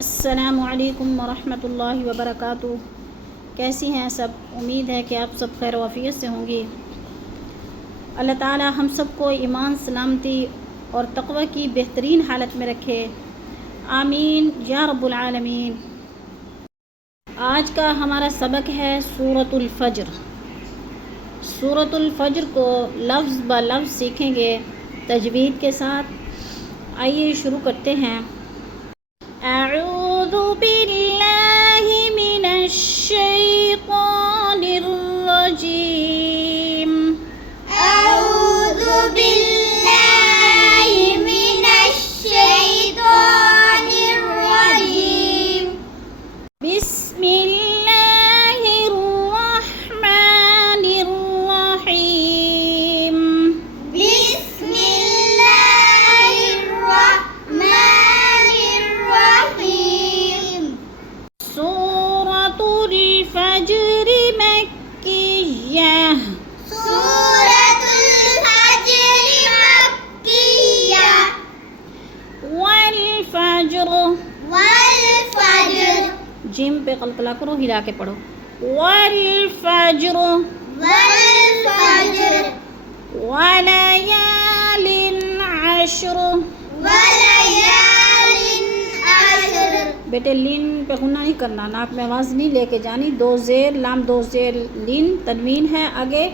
अस्सलामु अलैकुम वरहमतुल्लाहि वबरकातुहू। कैसी हैं सब? उम्मीद है कि आप सब खैर वाफ़ियत से होंगी। अल्लाह ताला हम सब को ईमान, सलामती और तक़वा की बेहतरीन हालत में रखे, आमीन या रब्बुल आलमीन। आज का हमारा सबक है सूरतुल फ़ज्र। सूरतुल फ़ज्र को लफ्ज़ ब लफ्ज़ सीखेंगे तजवीद के साथ। आइए शुरू करते हैं। अऊज़ु बिल्लाहि मिनश शैतानिर रजीम। अऊज़ु बिल्लाहि मिनश शैतानिर रजीम। बिस्मिल्लाहिर रहमानिर रहीम। बिस्मिल्लाहिर रहमानिर रहीम। सूरतुल फ़ज्र मक्किय्यह। सूरतुल फ़ज्र मक्किय्यह। वल फ़ज्र। वल फ़ज्र। जिम पे कलकला करो, हिला के पढ़ो। वल फ़ज्र। वल फ़ज्र। वलयालिन अश्र। वलयालिन अश्र। बेटे लिन पे गुन्ना नहीं करना, नाक में आवाज़ नहीं लेके जानी। दो ज़ेर लाम, दो ज़ेर लिन, तनवीन है आगे,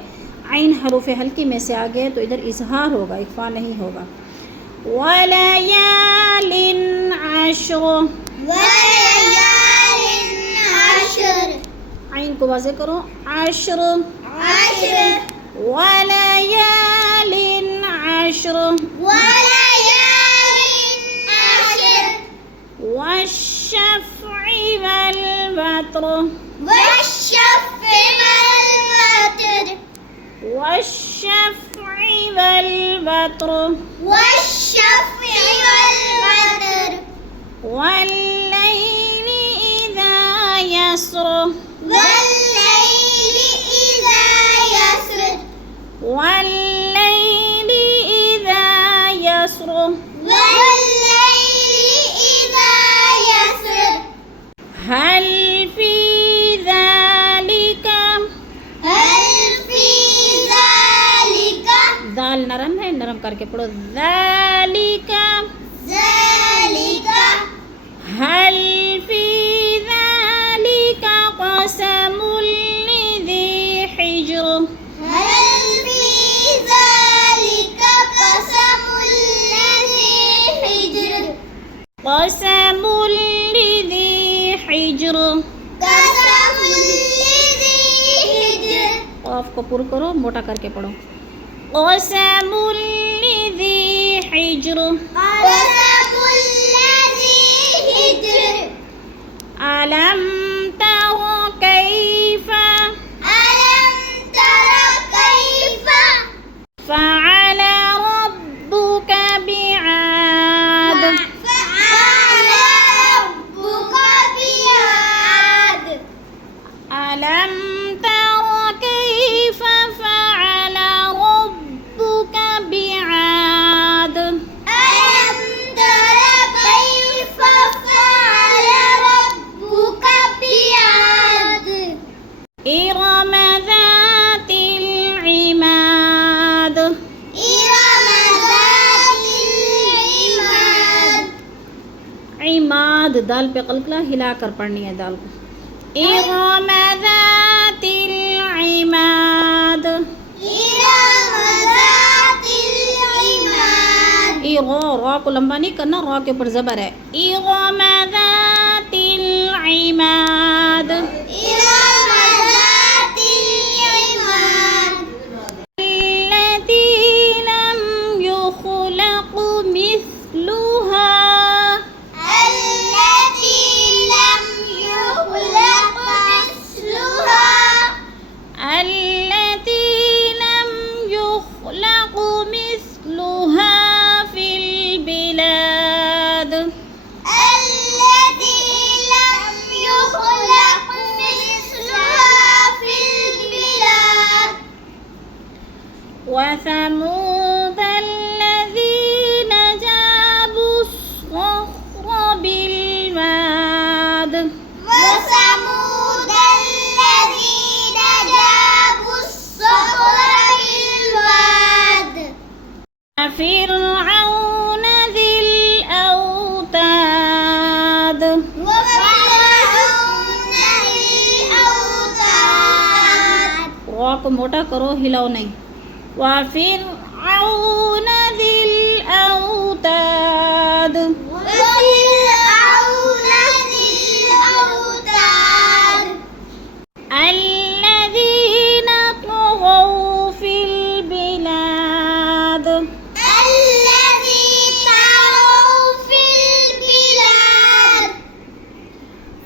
आइन हरूफ हल्की में से आगे, तो इधर इजहार होगा, इख्फा नहीं होगा। वलयालिन अश्र। वलयालिन अश्र। आइन को वाज़े करो। अश्र। अश्र। वलयालिन अश्र। वलयालिन अश्र। वश्शफ़्इ वल वत्र। वश्शफ़्इ वल वत्र। वश्शफ़्इ वल वत्र। वश्शफ़्इ वल वत्र। वल्लैलि इज़ा यस्र। वल्लैलि इज़ा यस्र। वल्लैलि इज़ा यस्र। वल्लैलि इज़ा यस्र। हल फी ज़ालिका। हल फी ज़ालिका। दाल नरम है, नरम करके पढ़ो। ज़ालिका। ज़ालिका। हल फी ज़ालिका क़समुल लिज़ी हिज्र। हल फी ज़ालिका क़समुल लिज़ी हिज्र। क़समुल लिज़ी हिज्र। क़समुल लिज़ी हिज्र। क़ाफ़ को पुर करो, मोटा करके पढ़ो। क़समुल लिज़ी हिज्र। क़समुल लिज़ी हिज्र। अलम तर कैफ़। अलम तर कैफ़ फ़अल रब्बुक बिआद। फ़अल रब्बुक बिआद। अलम तर कैफ़ फ़अल रब्बुक बिआद। अलं तर कैफ़ फ़अल रब्बुक बिआद। इरम ज़ातिल इमाद। इरम ज़ातिल इमाद। इमाद दाल पे कलकला हिला कर पढ़नी है दाल को। इरम ज़ातिल इमाद। इरम ज़ातिल इमाद। रा को लंबा नहीं करना, रा के ऊपर ज़बर है। इरम ज़ातिल इमाद। इरम ज़ातिल इमाद। अल्लती लम युख़लक़ मिस्लुहा। التي لم يخلق مثلها। التي لم يخلق مثلها في البلاد। التي को मोटा करो, हिलाओ नहीं। वफ़िरऔन ज़िल औताद, وفرعون ذي الأوتاد الذين طغوا في البلاد الذي طغوا في البلاد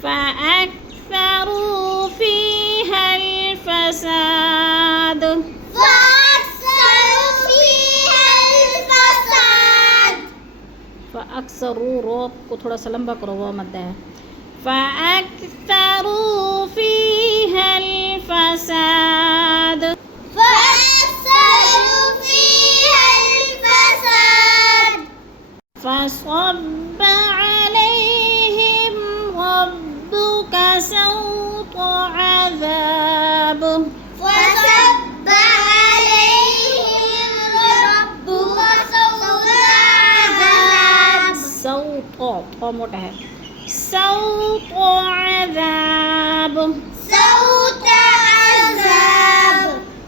فأكثروا فيها الفساد فأكثروا فيها الفساد فأكثروا रो को थोड़ा सा लंबा करो, वो मत है। فأكثروا فيها الفساد فأكثروا فيها الفساد فصب عليهم ربك سوط عذاب وصب عليهم ربك سوط عذاب سوط मोटा है, سوط عذاب صوت عذاب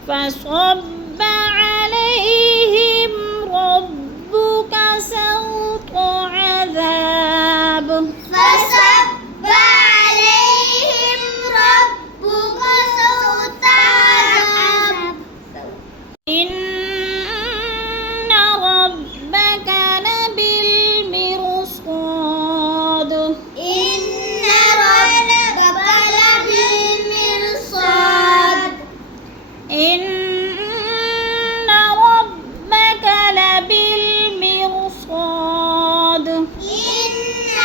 فصب عليهم ربك سوط عذاب فصب عليهم ربك صوت عذاب إن ربك لبالمرصاد إن ربك لبالمرصاد إن ربك لبالمرصاد إن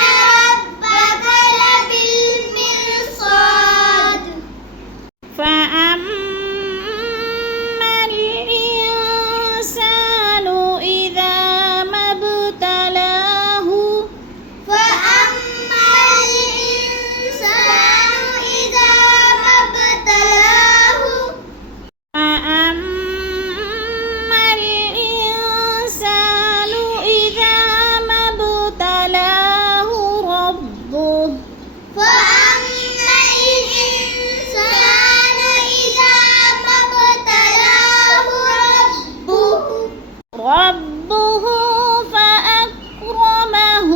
ربك لبالمرصاد فأما الإنسان إذا ما ابتلاه فأما الإنسان إذا ما ابتلاه فأما الإنسان إذا ما ابتلاه ربه فأما الإنسان إذا ما ابتلاه ربه فأكرمه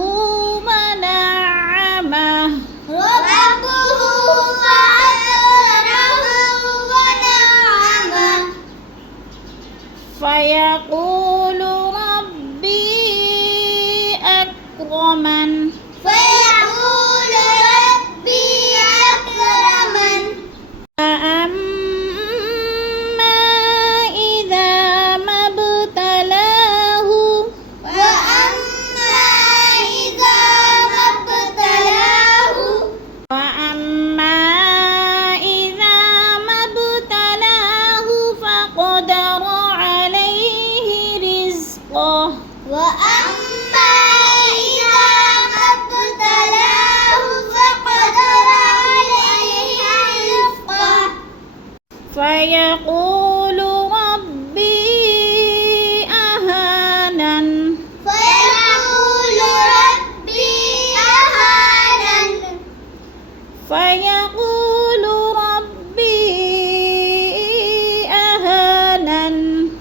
ونعمه ربه فأكرمه ونعمه فيقول ربي أكرمن فيقول ربي أكرمن فأما إذا ما ابتلاه وأما إذا ما ابتلاه وأما إذا ما ابتلاه فقدر عليه رزقه وأما إذا ما ابتلاه فقدر عليه رزقه فيقول ربي أهانن فيقول ربي أهانن فيقول ربي أهانن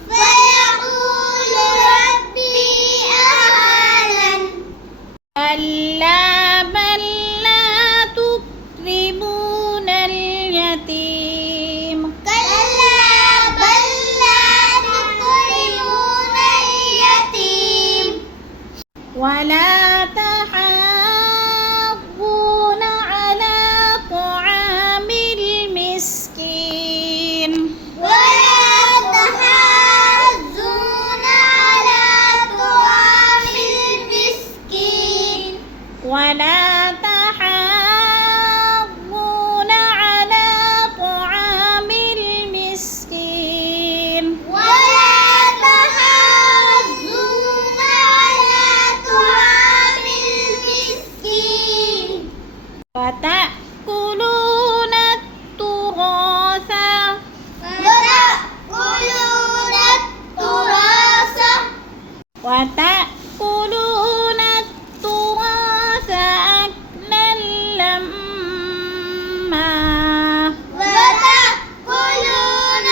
فيقول ربي أهانن كلا بل لا تكرمون اليتيم كلا بل لا تكرمون اليتيم ولا تحاضون على طعام المسكين ولا تحاضون على طعام المسكين ولا تحاضون على طعام المسكين ولا تحاضون على طعام المسكين وتأكلون التراث وتأكلون التراث وتأكلون التراث أكلا لما وتأكلون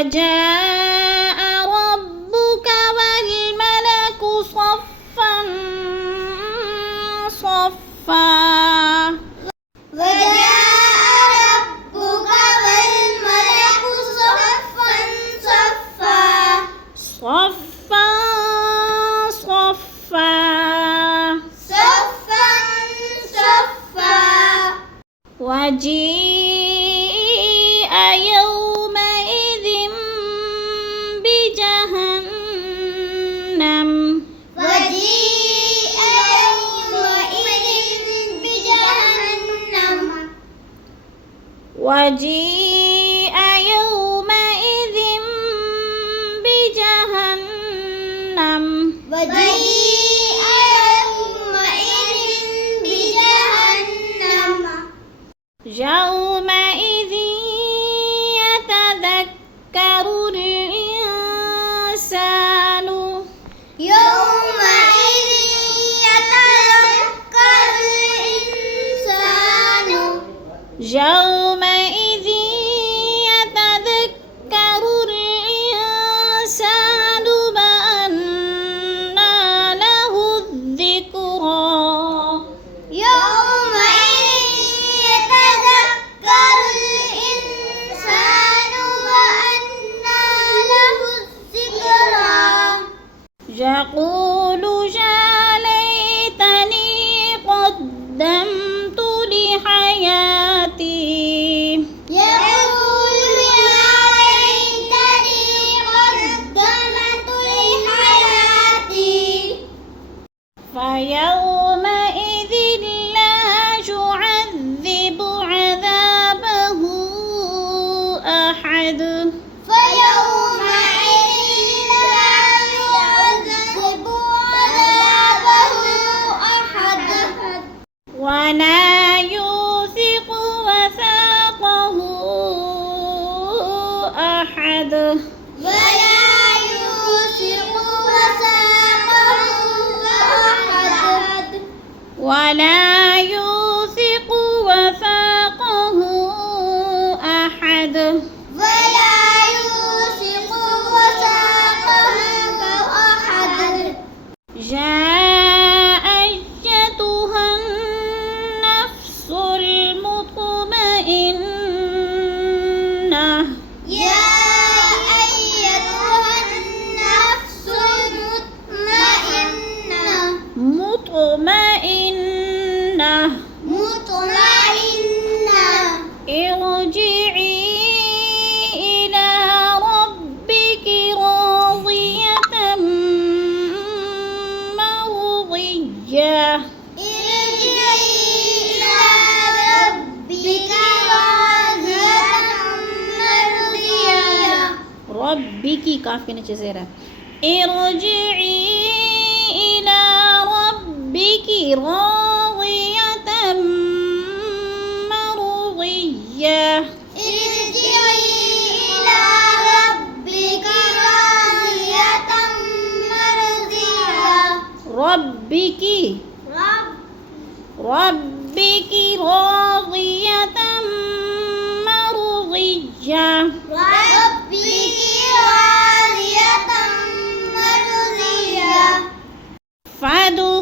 وجاء ربك والملك صفا صفا وجاء ربك والملك صفا صفا صفا صفا صفا صفا وجيء يومئذ بجهنم وجيء يومئذ بجهنم وجيء يومئذ بجهنم وجيء يومئذ بجهنم يومئذ يتذكر الإنسان يومئذ يتذكر الإنسان يومئذ يتذكر الإنسان بأنى له الذكرى يومئذ يتذكر الإنسان وأنى له الذكرى يقول يا ليتني قدمت لحياتي يقول يا ليتني قدمت لحياتي فيومئذ لا يعذب عذابه أحد فيومئذ لا يعذب عذابه أحد ولا يوثق وثاقه أحد ولا يوثق وثاقه أحد ولا يوثق وثاقه أحد ولا يوثق وثاقه أحد يا أيتها النفس المطمئنة يا أيتها النفس المطمئنة مطمئنة ارجعي إلى ربك راضية مرضية ارجعي إلى ربك راضية مرضية ربك काफ के नीचे ज़ेर है ارجعي إلى ربك راضية مرضية ارجعي إلى ربك راضية مرضية ربك ربك راضية مرضية ربك راضية مرضية فادخلي